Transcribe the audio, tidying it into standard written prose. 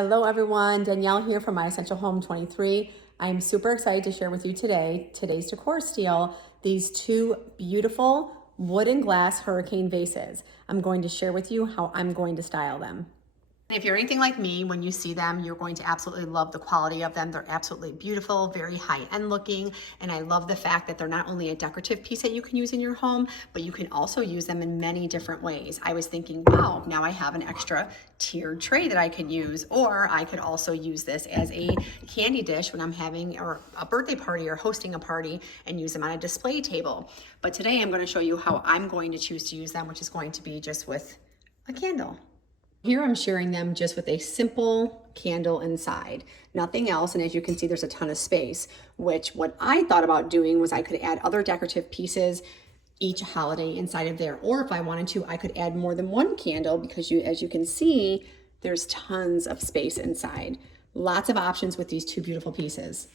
Hello everyone, Danielle here from My Essential Home 23. I'm super excited to share with you today's decor steal, these two beautiful wood and glass hurricane vases. I'm going to share with you how I'm going to style them. If you're anything like me, when you see them, you're going to absolutely love the quality of them. They're absolutely beautiful, very high-end looking, and I love the fact that they're not only a decorative piece that you can use in your home, but you can also use them in many different ways. I was thinking, wow, now I have an extra tiered tray that I could use, or I could also use this as a candy dish when I'm having a birthday party or hosting a party and use them on a display table. But today I'm going to show you how I'm going to choose to use them, which is going to be just with a candle. Here I'm sharing them just with a simple candle inside, nothing else. And as you can see, there's a ton of space, which what I thought about doing was I could add other decorative pieces each holiday inside of there. Or if I wanted to, I could add more than one candle because as you can see, there's tons of space inside. Lots of options with these two beautiful pieces.